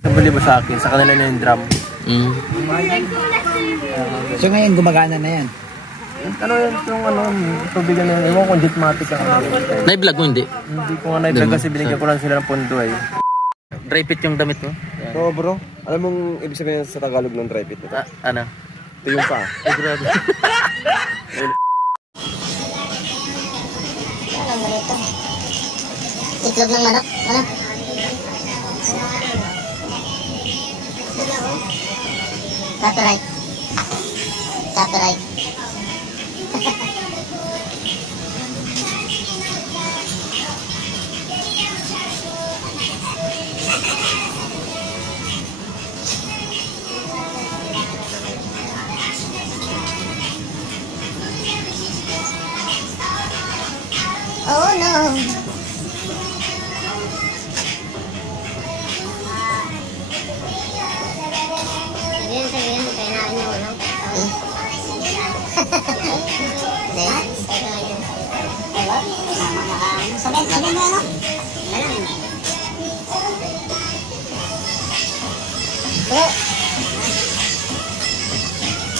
Nabili mo sa akin, sa kanila na yung drum. So ngayon gumagana na yan? Ano yun, yung tubigan na yun, ewan kung Jetmatic ang Na-vlog mo hindi? Hindi ko nga na-vlog kasi binigyan ko lang sila ng pondo eh. Dry fit yung damit mo? Oo bro, alam mong ibig sabihin sa Tagalog ng dry fit nito? Ano? Ito yung pa. Ay, grabe. Itlog ng manok, ano? Copyright. Copyright. Oh no. Sabihin, kailangan nyo, no? Sabihin mo, ano?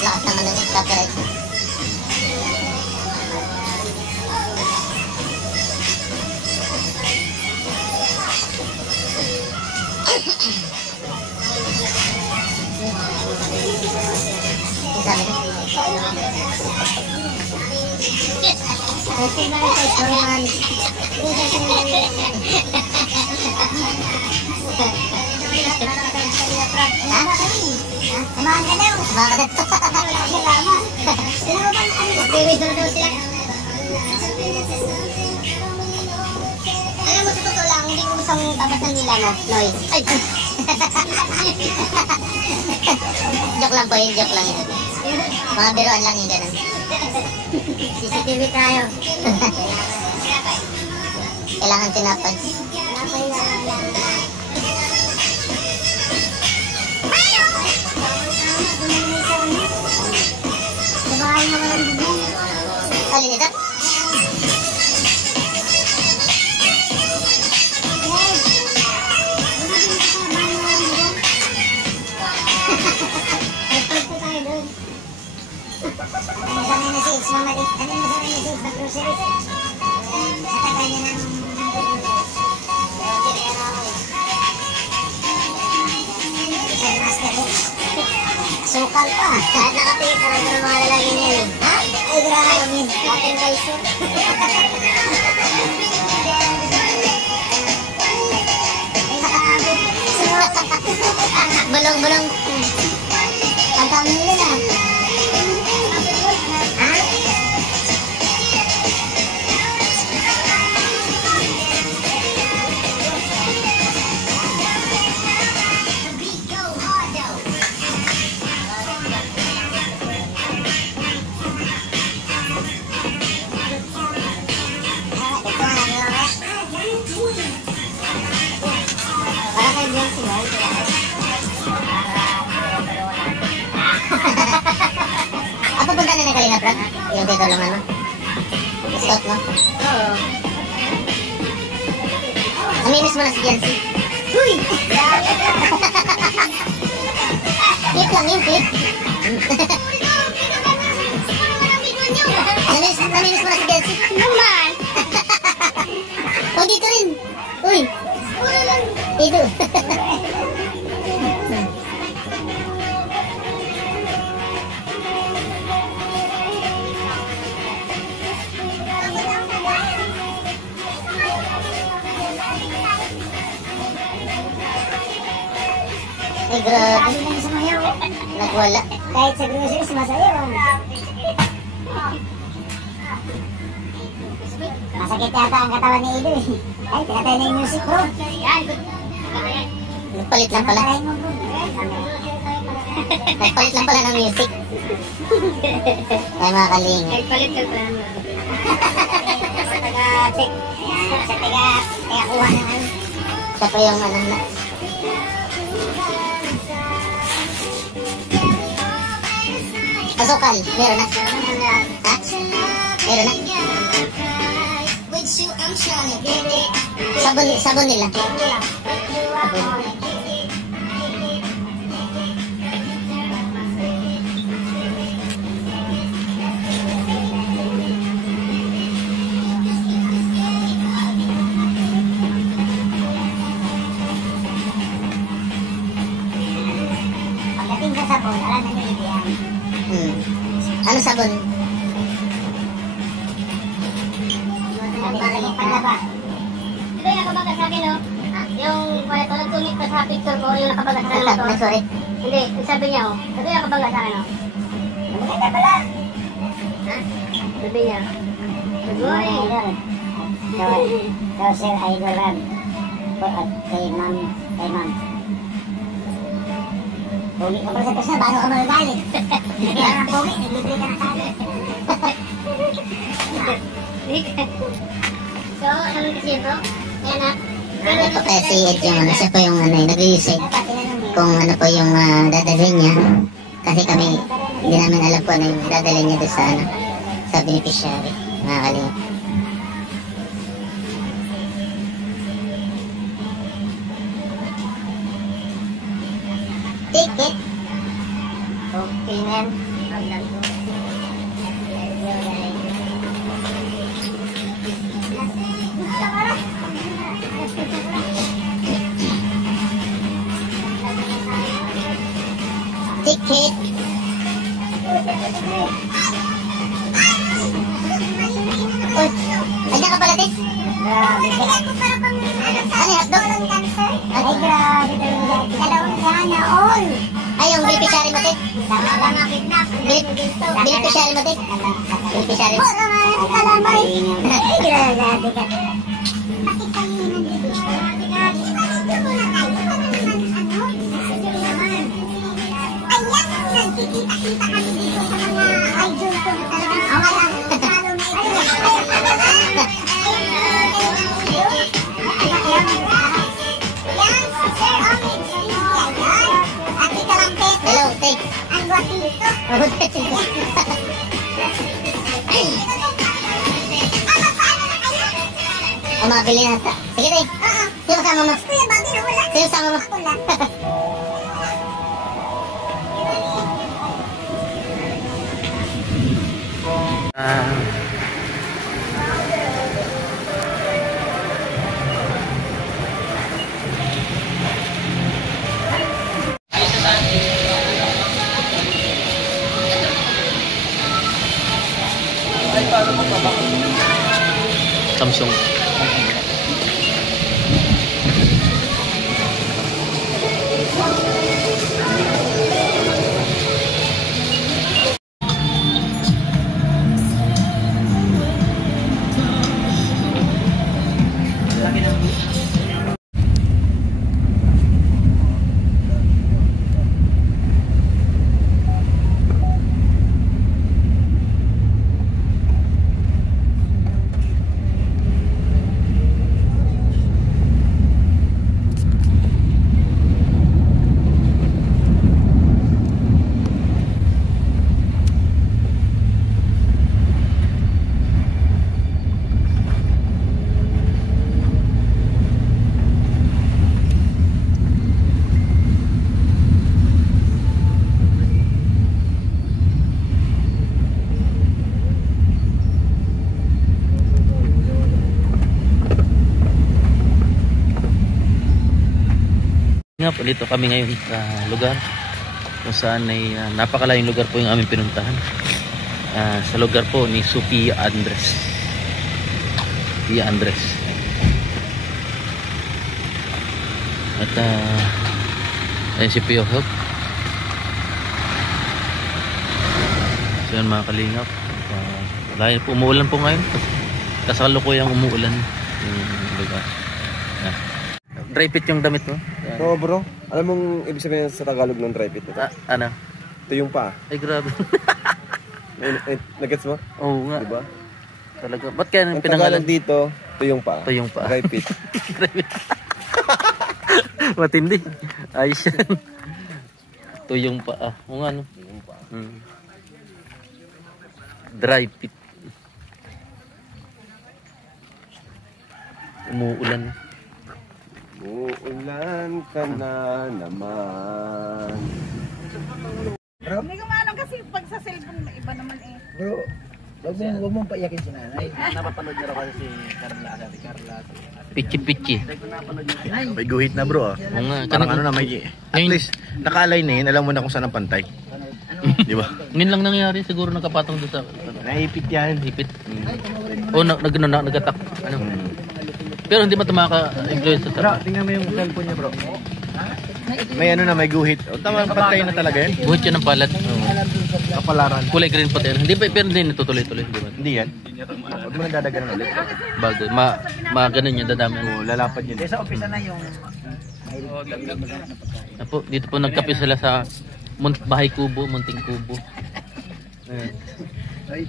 Lakas naman ng copyright. Kumahan ka daw. Bakit? Salamat. Sino ba bang bibidol daw sila? Alam mo, sa totoo lang, hindi ko gustong tabasan nila mo, Noy. Ay! Joke lang po yun, joke lang yun. Mga biruan lang yung ganun. CCTV tayo. Kailangan tinapay. Alin ito? Sukal pa. Kahit nakatingin ka lang ng mga lalaki niya eh. Ha? Ay, grabe. Ating kayso. Bulong-bulong. Ang dami nila na. Ha? Apa punta na Kalinga Brad? Yung tutulungan mo? Scout mo? Oo. Namimiss mo na si Jancy? Uy! Clip lang yun, clip. Namimiss mo na si Jancy? Naman! O, dito rin! Uy! Dito! Ay, grabe. Nagwala. Kahit sa groceries, sumasayaw. Masakit yata ang katawan ni Ido eh. Ay, pinatay na yung music, bro. Nagpalit lang pala. Nagpalit lang pala ng music. Ay, mga kalinga. Nagpalit lang pala. Sa taga-check. Sa taga-kuha na ano. Siya pa yung ano na. Pasokal, meron na. Ha? Meron na. Sabon nila. sabon, wala na nilibigyan. Ano sabon? Malagay panlaba. Ito yung nakabagat sa akin, no? Yung wala ko nagtungit pa sa picture ko, yung nakabagat sa akin. Nagsulit? Hindi, sabi niya, oh. Ito yung nakabagat sa akin, no? Maganda pala! Ha? Sabi niya. Good morning! Daw sir, idol ram. Kay ma'am. Pogi ka pala sa pesa, bago ka magagalit. Kaya na pogi, naglibre ka na kagad. So, ano kasi ito? Yan na. Ito kaya si Ed yung ano, siya po yung ano, nag-reset kung ano po yung dadalhin niya. Kasi kami, hindi namin alam po ano yung dadalhin niya doon sa ano, sa beneficiary. Mga kalingap. Ticket. Okay, man. Ticket. Uy, nandiyan ka pala, Tit? Grabe. Ano yung hotdog? Ay, grabe. Dalawang sana all. Ay, yung beneficiary mo, Tit? Beneficiary mo, Tit? Beneficiary mo. Kalamay. Ay, grabe ka. Kita-kita kami dito sa mga idol ko na talagang awalang talo na ito. Yan, si Sir Omid. At ika lang, Ted. Hello, Ted. Ang guwapi dito. O, makabili na ata. Sige, Ted. Sino sama mo? Sino sama mo? Samsung. Nga po, dito kami ngayon sa lugar kung saan ay napakalayong lugar po yung aming pinuntahan. Sa lugar po ni Sofia Andres. At ayun si Pio Help. So yun mga kalingap, layo po, umuulan po ngayon. Kasalukuyang umuulan yung lugar. Dry fit yung damit mo? Oo, bro. Alam mong ibig sabihin sa Tagalog ng dry fit ito? Ano? Ito yung paa. Ay, grabe. Nagets mo? Oo nga. Diba? Talaga. Ba't kaya Ang pinangalan? Tagalog dito, ito yung paa. Ito yung paa. Dry fit. Matindi. Ayos yan. Ito yung paa. Kung ano. Dry fit. Umuulan. Uulan ka na naman. Hindi ko maalam kasi pag sa cellphone, iba naman eh. Bro, Huwag mong paiyakin si nanay. Napapanood niyo raw kasi si Carla, Ate Carla. Pichi-pichi. May guhit na bro ah. Oo nga. Parang ano na may... At least, naka-align na yun. Alam mo na kung saan ang pantay. Di ba? Ngayon lang nangyari siguro nakapatong doon sa Naipit yan. hipit. O nag-attack. Ano? Pero hindi matamaka-influence sa Bro, tingnan mo yung cellphone niya bro. May ano na, may guhit. O, tama, pantay na talaga yan. buhit siya ng palat. Kapalaran. Kulay green pati. Hindi pa, pero hindi natutuloy-tuloy. Di ba? Hindi yan. Huwag mo nang dadaganan ulit. Bago. Ganun yan, dadami. O, lalapad yun. Sa umpisa na yung... Apo, dito po nagkape sila sa Bahay Kubo, Munting Kubo. Ayan. Ay,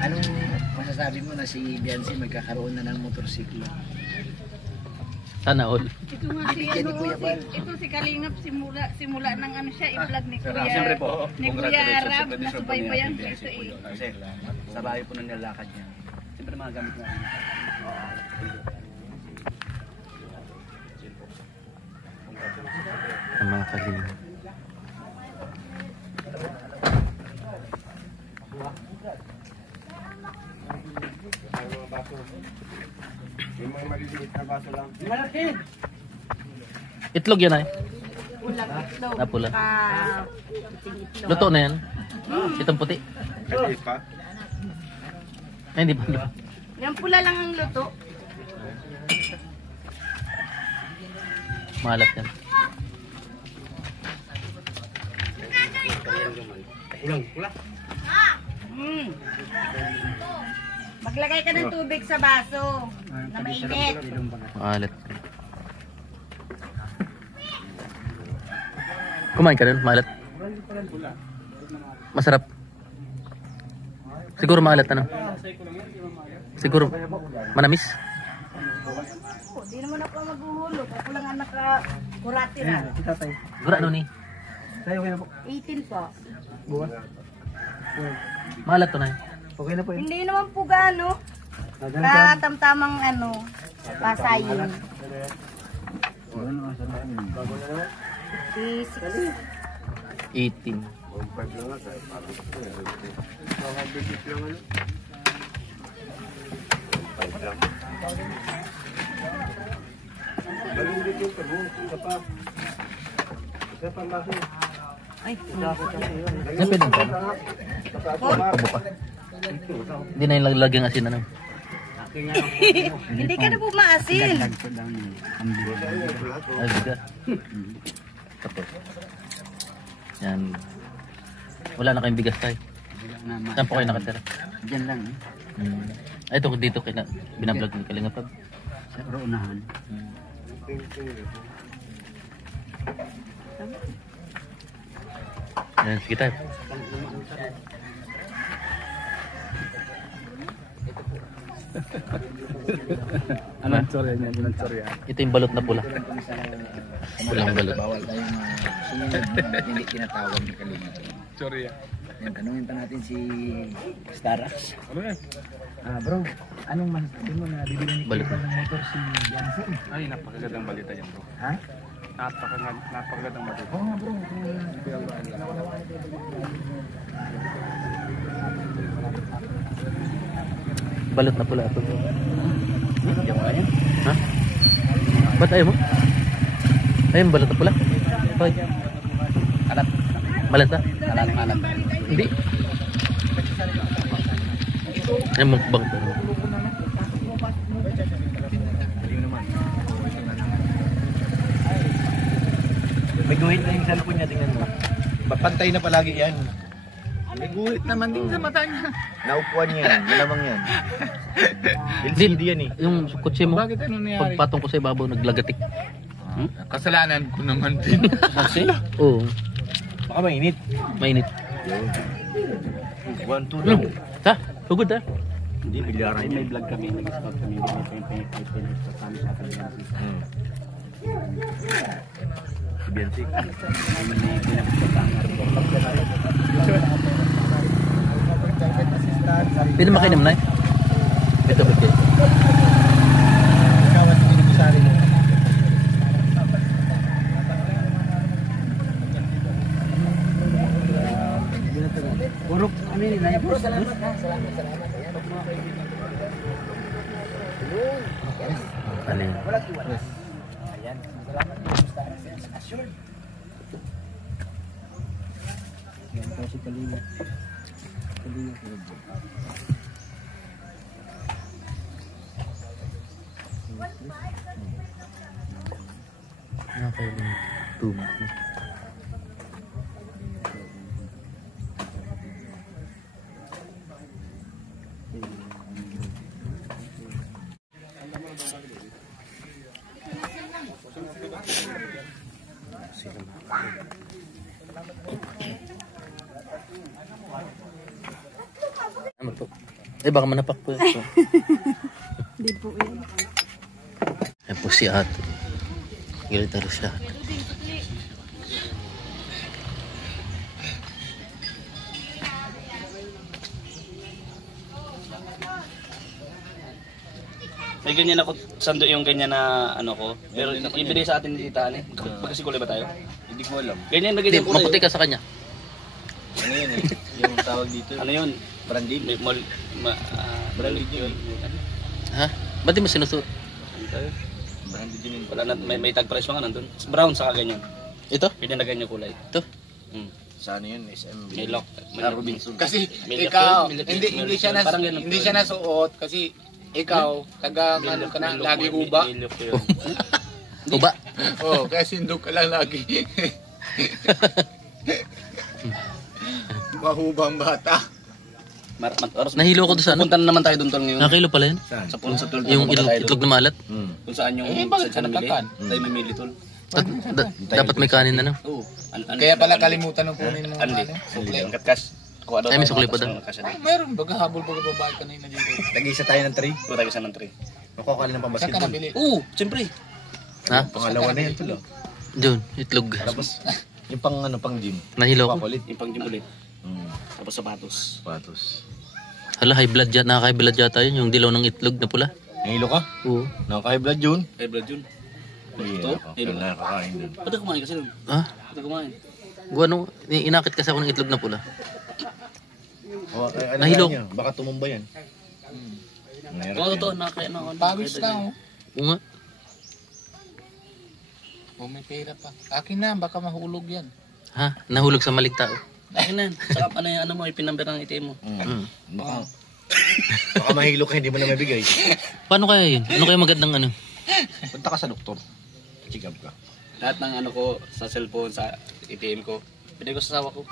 anong masasabi mo na si Biancy magkakaroon na ng motorsiklo? Sana all. Ito nga si, Bibigyan ni Kuya Bal. ito si Kalingap simula ng ano siya, i-vlog ni Kuya. Siyempre po, Ni Kuya Arab, nasubaybayan ko ito eh. Kasi sa bahay po nang nilakad niya. Siyempre mga gamit na. Ang mga kalingap. Yung mga maliliit na baso lang. Itlog yan ay. Ulang itlog. Napula. Puting itlog. Luto na yan. Itong puti. Maliit pa. Ay, hindi pa. Yung pula lang ang luto. Malat yan. Mm. Maglagay ka ng tubig sa baso na mainit. Malat. Kumain ka rin, malat. Masarap. Siguro malat, ano? Siguro manamis. Oh, di naman ako maghuhulog. Ako lang ang nakakurati na. Siguro ano ni? 18 po. Malat to na. Okay na po yun. Hindi naman po gaano. Katamtamang ano, pasayin. Si 18. Ay, Yan pwede ba? Tabo pa. Hindi na yung lagyan asin ano. hindi ka na po maasin. Ay, bigat. Tapos. Yan. Wala na kayong bigas tayo. Saan po kayo nakatira? Diyan lang. Ay, ito dito kayo na binablog ni Kalingap. Sa unahan. Yan, sige tayo. Anong sorya niya? Anong sorya? Ito yung balot na pula. Pulang balot. Bawal tayong sunod na hindi tinatawag ni Kalinga. Sorya. Yan, tanungin pa natin si Starax. Ano yan? Bro, anong masasabi mo na bibili ni Balik. Kuya Bal ng motor si Biancy? Ay, napakagandang balita yan bro. Ha? Napakagandang balita. Oo nga bro. Balot na pula ito. Ha? Ba't ayaw mo? Ayun, balot na pula. Hoy. Alat. Balot na? Alat. Hindi. Ayun, mukbang to. May guhit na yung cellphone niya. Tingnan mo. Pantay na palagi yan. May guhit naman din sa mata niya. Naupuan yan. Malamang yan. LCD yan eh. Yung kutsi mo, Bakit ano nangyari? pagpatong ko sa ibabaw, naglagatik. Kasalanan ko naman din. Kasi? Oo. Baka mainit. Mainit. 1, 2 lang. Ha? Hugod ha? Hindi, bilyaran May yun. vlog kami, nag-scout kami, may pinag-scout kami sa atin. Si Biancy. Pwede makinom na eh. Ito ba kayo? Puro ano yun, Ayan bro, salamat ha. Salamat. Ayan. Kalinga. Walang iwan. Ayan. Salamat. Basta assured. Yan po si Kalinga. Kalinga. Nakakaling tubo. Ano po? Baka manapak po ito. Hindi po yun. Ayan po si ate. Gilitaro siya. May ganyan ako, sando yung ganyan na ano ko. Pero ibigay sa atin ni Tita, magkasikulay ba tayo? Hindi ko alam. Ganyan na Hindi, ganyan kulay. maputi ka sa kanya. Ano yun eh? Yung tawag dito. Ano yun? Branding. May mol, Branding yun. Ha? Ba't di mo sinusuot? Ano tayo? Branding yun. Wala na, may tag price pa nga nandun. Brown saka ganyan. Ito? Ganyan na ganyan kulay. Ito? Sa ano yun? SM. May lock. Robinson. Kasi Milk ikaw, yun, milk hindi yun, hindi siya na parang ganun hindi po siya yun. nasuot kasi ikaw taga ano ka na lagi huba. Uba? Oh, kaya sindok ka lang lagi. Mahubang bata. Nahilo ko doon sa ano? Punta na naman tayo doon tol ngayon. Nakilo pala yun? Saan? Sa puno sa tol. Yung pupunta tayo itlog doon. na maalat? Kung saan yung bakit saan ka namili. nagkakan? Tayo mamili tol. Dapat may kanin na no? Oo. Kaya pala kalimutan ng kunin mo Andi. sukli. Ang katkas. Kuha daw Ay, may tayo, sukli pa tapos daw. magkasya Ah, dito. meron baga habol baga babae kanina dito. Tag-isa tayo ng 3. Kuha tayo sa ng 3. Makuha ka ng Saan ka pambasketball. nabili? Oo, siyempre. Ha? Pangalawa na yan tulo. Doon, itlog. Tapos, yung pang ano, pang gym. Nahilo ko. Pakulit. Yung pang ulit. Tapos sapatos. Patos. Hala, high blood yata. Nakaka-high blood yata yun. Yung dilaw ng itlog na pula. Nahilo ka? Oo. Nakaka-high blood yun. Ay, blood yun. Ito? Hilo. Nakakain dun. Ba't ka kumain kasi doon? Ha? Ba't ka kumain? Ano, inakit kasi ako ng itlog na pula. Ano Nahilo. niya? Baka tumumba yan. Mahirap Oo, yan. totoo. Nakakaya na ako. Pawis na oh. Oo nga. Oh, may pera pa. Akin na, baka mahulog yan. Ha? Nahulog sa maling tao. Akin na yan. Saka ano yung ano mo, ipinamber ng ATM mo. Baka, baka mahilo ka, hindi mo na mabigay. Paano kaya yun? Ano kaya magandang ano? Punta ka sa doktor. Check up ka. Lahat ng ano ko, sa cellphone, sa ATM ko, pinag ko sa asawa ko.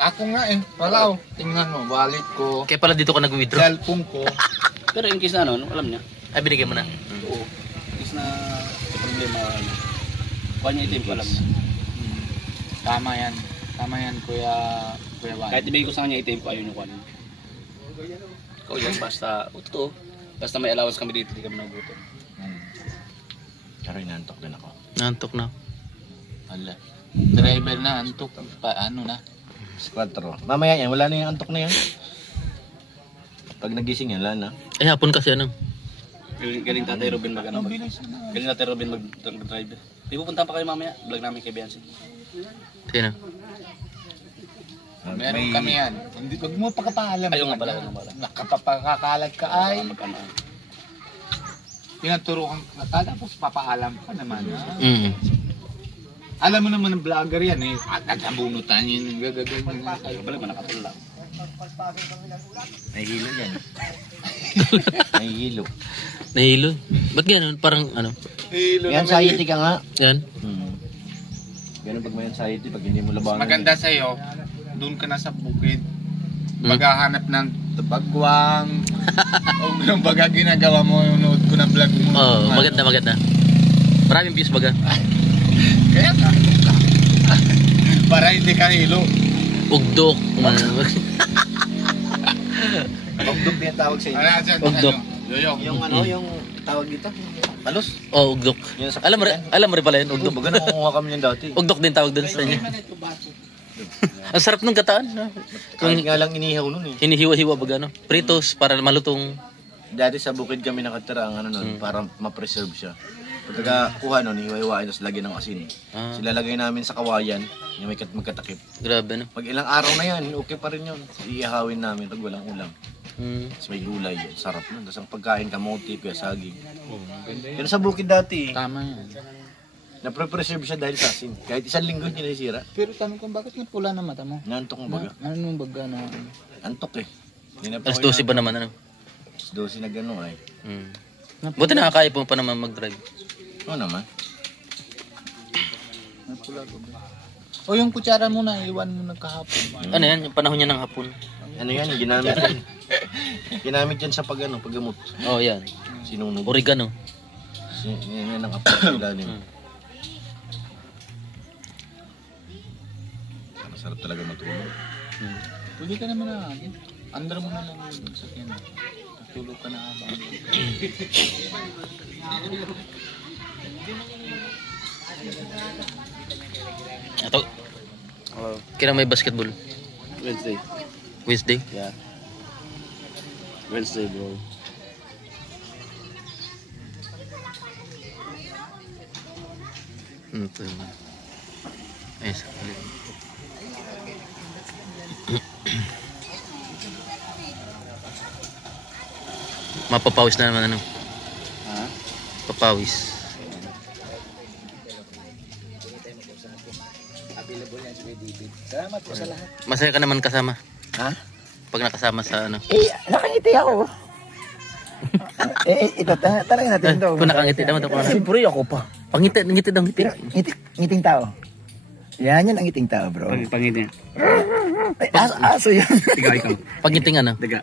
Ako nga eh. Wala oh. Tingnan mo, wallet ko, Kaya pala dito ka nag-withdraw. cellphone ko. Pero in case na ano, alam niya. Ay, binigay mo na. Oo. In case na may problema, ano. Kuha niya ATM ko, alam niya. Tama yan. Tama yan, Kuya Juan. Kahit ibigay ko sa kanya ATM ko, ayaw niyo kuha niya. Ikaw yan, basta, totoo. Basta may allowance kami dito, di kami nagutom. Pero inantok din ako. Nantok na. Wala. Driver na, antok. Paano na? 4. Mamaya yan, wala na yung antok na yan. Pag nagising yan, wala na. Ay, hapon kasi ano. Galing Tatay Robin mag ano. Galing Tatay Robin mag-drive. Di pupunta pa kayo mamaya, vlog namin kay Biancy. Sino? Meron kami yan. Hindi, wag mo pagkapaalam. Ayaw nga pala, ayaw nga pala. Nakapapakakalad ka ay. Mag-ano. Pinaturukan ka, tapos papaalam ka naman. Ha? Alam mo naman ng vlogger yan eh. At nagkabunutan yun. Gagagawin mo. Ayaw pala, manakatulala. Nahihilo yan. Nahihilo. Nahilo. Ba't gano'n? Parang ano? May anxiety ka nga. Yan. Ganun pag may anxiety, pag hindi mo labanan. Maganda sa'yo, doon ka na sa bukid. Maghahanap ng bagwang. O yung baga ginagawa mo, yung nood ko ng vlog mo. Oo, maganda, maganda. Maraming views baga. Kaya ka. Para hindi ka hilo. Ugdok. Ugdok din tawag sa inyo. Ugdok. Yoyong. Yung ano, yung tawag dito? Palos? Oh, ugdok. Yun sa- Alam mo rin pala yun, ugdok. Baga nakukuha kami yan dati. Ugdok din tawag doon sa inyo. Ang sarap ng gataan. No? Kahit nga lang inihaw nun eh. Hinihiwa-hiwa baga, no? Pritos para malutong. Dati sa bukid kami nakatira ang ano nun, para ma-preserve siya. Pagka kuha nun, hiwa-hiwain, tapos lagyan ng asin. Ah, Silalagay namin sa kawayan, yung may magkatakip. grabe no. Pag ilang araw na yan, okay pa rin yun. Iihawin namin pag walang ulam. Hmm. Tapos may gulay, sarap nun. Tapos ang pagkain, kamote, kuya saging. Yan sa bukid dati, Tama yan. napre-preserve siya dahil sa asin. Kahit isang linggo hindi nasisira. Pero tanong ko, bakit nga pula na mata mo? Nantok ang baga. Anong baga na? Antok eh. Alas 12 ba naman ano? Alas 12 na gano'n eh. Hmm. Buti nakakaya po pa naman mag-drive. Oo naman. Napula ko ba? O yung kutsara mo na, iwan mo na kahapon. Ano yan? Yung panahon niya ng hapon. Ano yan, ginamit yan. Ginamit yan sa paggamot. Oh, yan. Sinunog. Oregano. Yan ang apple ilalim. Masarap talaga matulog. Pwede ka naman na, andar mo na lang yung sakyan. Tulog ka na habang. Ito. Kailan may basketball? Wednesday. Wednesday? Yeah. Wednesday, bro. Ito naman. Ay, sakali. Mapapawis na naman ano? Ha? Papawis. Available yan sa David. Salamat po sa lahat. Masaya ka naman kasama. Ha? Pag nakasama sa ano. Nakangiti ako. Ito, talaga natin ito. Kung nakangiti naman ito. Siyempre ako pa. Pangiti, ngiti daw, ngiti. Ngiting tao. Yan ang ngiting tao, bro. Pangiti. Ay, aso yun. Ikaw. Pangiting ano? Daga.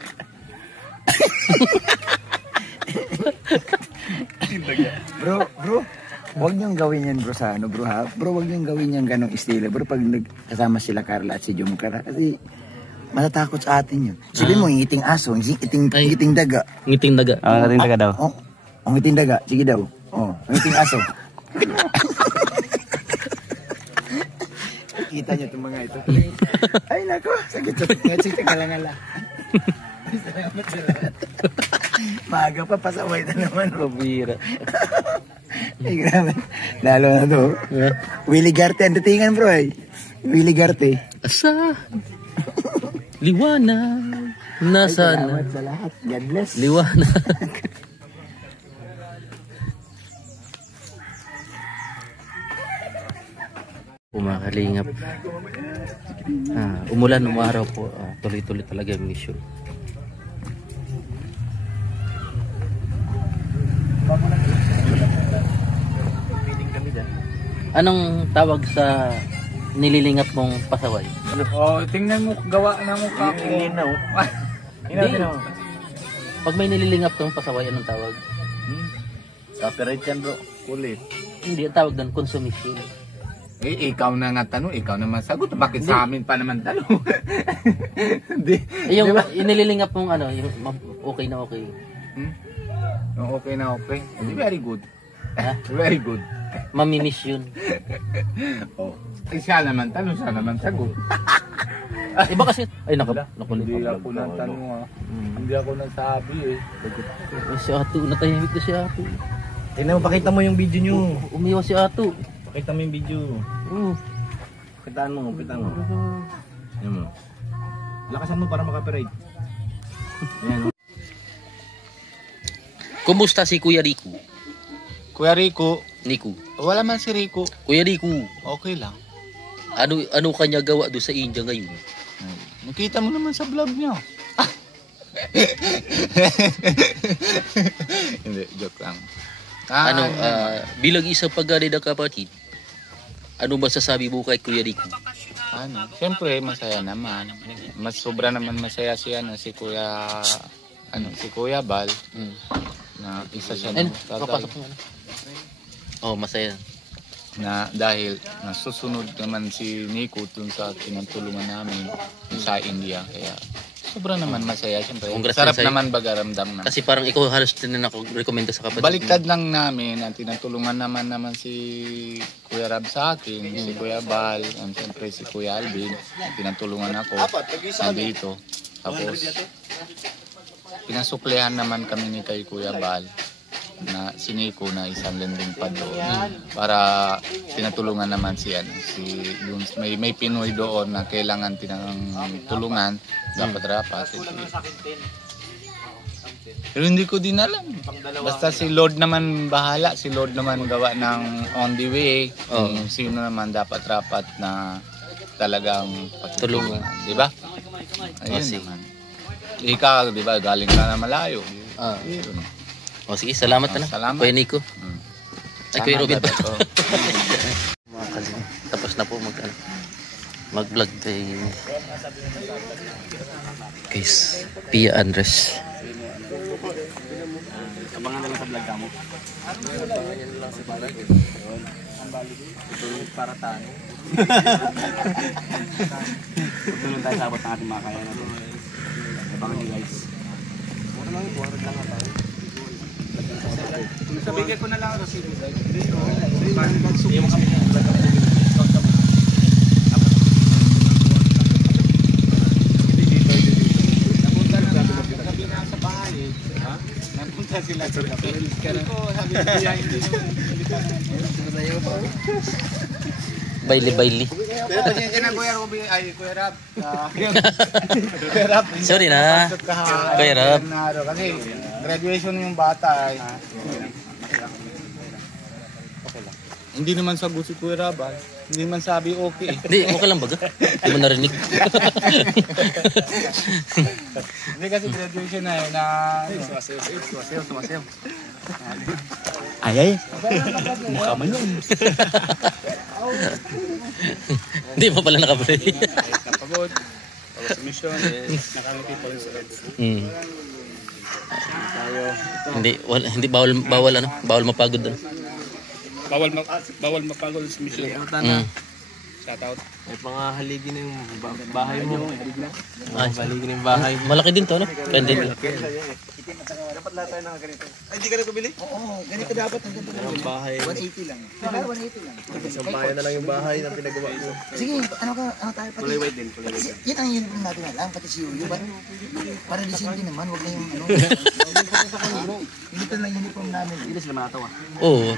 Bro, wag niyong gawin yan bro sa ano bro ha. Bro, wag niyong gawin yan ganong estilo bro pag nagkasama sila Carla at si Jomcar kasi matatakot sa atin yun. Sabihin mo, ngiting aso, ngiting daga. Ngiting daga. Ngiting daga daw. Oh, ngiting daga, sige daw. Oh, ngiting aso. Kita niyo itong mga ito. Ay nako, sakit sa kalangala. Salamat sa lahat. Maaga pa, pasaway na naman. Pabira. Ay, grabe. Lalo na to. Willie Garte ang datingan bro eh. Willie Garte. Asa? Liwanag. Nasaan? Salamat sa lahat. God bless. Liwanag. Pumakalingap. Umulan, umaraw po. Tuloy-tuloy talaga yung mission. Anong tawag sa nililingap mong pasaway? Oh, tingnan mo, gawa na mo ka ako. Hindi. Pag may nililingap kang pasaway, anong tawag? Copyright yan bro. Kulit. Hindi, ang tawag doon, consumption. Eh, ikaw na nga tanong, ikaw naman sagot. Bakit sa amin pa naman tanong? Hindi. Yung inililingap mong ano, yung okay na okay. Okay na okay. Very good. Ha? Very good. Mamimiss yun. Oh. Eh, siya naman tanong, siya naman sagot. Iba kasi, ay nakulit. Hindi ako nang tanong Hindi ako nagsabi eh. Si Ato, natahimik na si Ato. Tingnan mo, pakita mo yung video nyo. Umiwas si Ato. Pakita mo yung video. Pakitaan mo, pakitaan mo. Yan mo. Lakasan mo para makapirate. Ayan. Kumusta si Kuya Rico? Kuya Rico, Nico. wala man si Rico. Kuya Rico, Okay lang. ano kanya gawa doon sa India ngayon? Nakita mo naman sa vlog niya. Hindi, joke lang. Bilang isang pagganay ng kapatid, ano masasabi mo kay Kuya Rico? Siyempre masaya naman. Mas sobra naman masaya siya na si Kuya Bal na isa siya ng tatay Papasok mo. Masaya. na dahil nasusunod naman si Nico dun sa tinutulungan namin sa India, kaya sobra naman masaya. Siyempre Congrats sarap sa'yo. naman bagaramdam na Kasi parang ikaw halos din ako rekomenda sa kapatid. baliktad lang namin at tinutulungan naman si Kuya Rab sa akin, si Kuya Bal, at siyempre si Kuya Alvin, tinutulungan ako nandito. Tapos pinasuklihan naman kami ni kay Kuya Bal na siniko na isang landing pad doon para tinatulungan naman si yung may Pinoy doon na kailangan tulungan dapat. Pero hindi ko din alam. Basta si Lord naman bahala, si Lord naman gawa ng on the way. Sino naman dapat rapat na talagang patulungan, di ba? Ayun naman. Ikaw, di ba, galing ka na malayo. Sige, salamat na. Salamat. Kuya Nico. Ay, Kuya Robin pa. Tapos na po mag-vlog kay Pia Andres. Abangan na lang sa vlog ka mo. Tutulong para tayo. Tutulong tayo sa abot ng ating mga kaya na. Abangan nyo guys. Mura lang, buwarag lang nga tayo. Sabigay ko na lang ang receipt. Hindi mo kami napunta sila sa kapatid ka na. Sabi niya hindi Baili. Pero pagyan ka na Kuya Robin, ay Kuya Rab. Kuya Rab. Sorry na. Kuya Rab. Kasi graduation yung bata ay. Hindi naman sagot si Kuya Rab. Hindi man sabi okay. Hindi, okay lang baga. Hindi mo narinig. Hindi kasi graduation na yun na... Sumasayaw. Ay. Mukha man yun. Hindi pa pala nakabray. napagod. Tapos sa mission, nakalaki pa rin sa Reds. Hindi bawal mapagod doon. Bawal mapagod sa mission. Shout out. May mga haligi na yung bahay mo. Haligi na yung bahay. Malaki din to, no? Pendant. Dapat lahat tayo ng ganito. Ay, hindi ka na bumili? Oo, ganito dapat. Yung bahay. 180 lang. 180 lang. Isang bahay na lang yung bahay na pinagawa mo. Sige, ano tayo pati. Kulay white din. Yan ang uniform natin alam, pati si Yuyo. Para disente naman, wag na yung Hindi lang uniform namin. Hindi sila manatawa. Oo.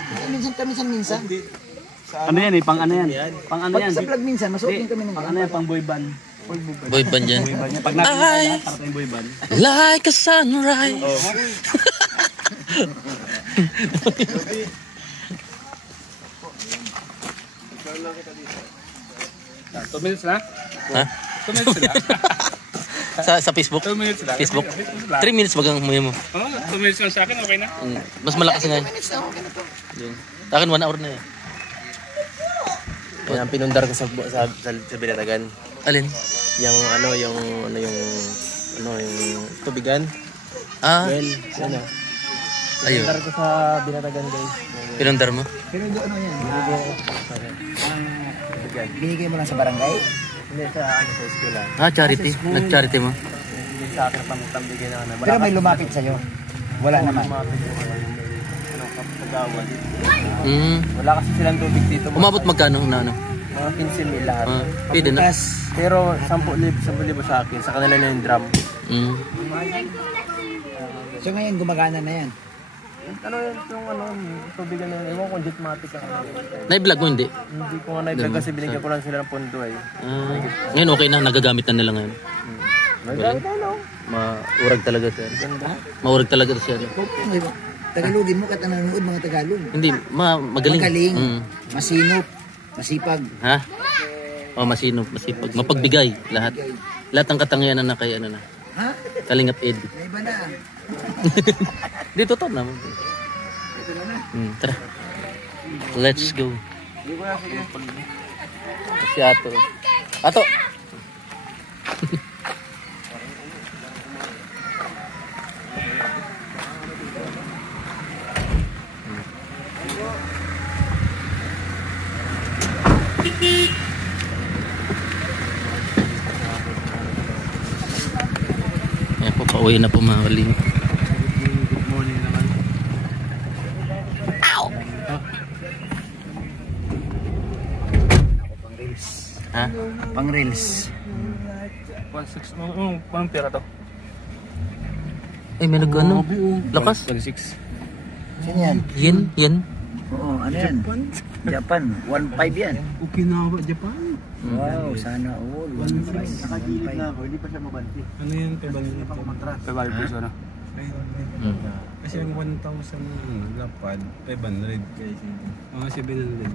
Minsan. Ano yan eh? Pang ano yan? Pang ano yan? Sa vlog minsan, masuot din kami ng Pang ano yan? Pang boy band. Boy band yan. Pag nakita para tayong boy band. Like a sunrise. Two minutes na? Ha? 2 minutes na? Sa Facebook? 2 minutes na? Facebook? 3 minutes bagang muya mo. 2 minutes lang sa akin, okay na? Mas malakas nga. Sa akin 1 hour na yan. Yan ang pinundar ko sa Binatagan. Alin? Yung tubigan. Ayun. Pinundar ko sa Binatagan, guys. Pinundar mo? Pero ano yan? Binigay mo lang sa barangay? Hindi sa school lang. Charity. Nag-charity mo? Hindi sa akin pambigay na Pero may lumapit sa'yo? Wala naman. Wala kasi silang tubig dito. Umabot magkano na ano? Mga 15,000 lahat. Pwede na. Pero 10,000 sa akin. Sa kanila na yung drum. So ngayon gumagana na yan? Tubigan na yun. Ewan kung Jetmatic ang Na-vlog mo hindi? Hindi ko nga na-vlog kasi binigyan ko lang sila ng pondo eh. Ngayon okay na, nagagamit na nila ngayon. Magalit na, Maurag talaga siya. Maurag talaga siya. Tagalogin mo kahit nanonood mga Tagalog. Hindi, magaling. Magaling, masinop, masipag. Ha? Masinop, masipag. Mapagbigay, lahat. Lahat ng katangian na kay ano na. Ha? Kalingap Ed. May iba na. Dito to naman. Tara. Let's go. Si Ato. Ato! Ayan po, pauwi na po mga kaling. Good morning naman. Ha? Pang reels. 1.6. Anong pera to? Ay, may nag-ano? Lakas. 1.6. Sino yan? Yen. Oo, ano yan? Japan. 1.5 yan. Okinawa, Japan. Wow, sana all. 1.5. Nakagilid na ako, hindi pa siya mabanti. Ano yan? 500. 500 peso na. Kasi ang 1,000 lapad, 500. Mga 700.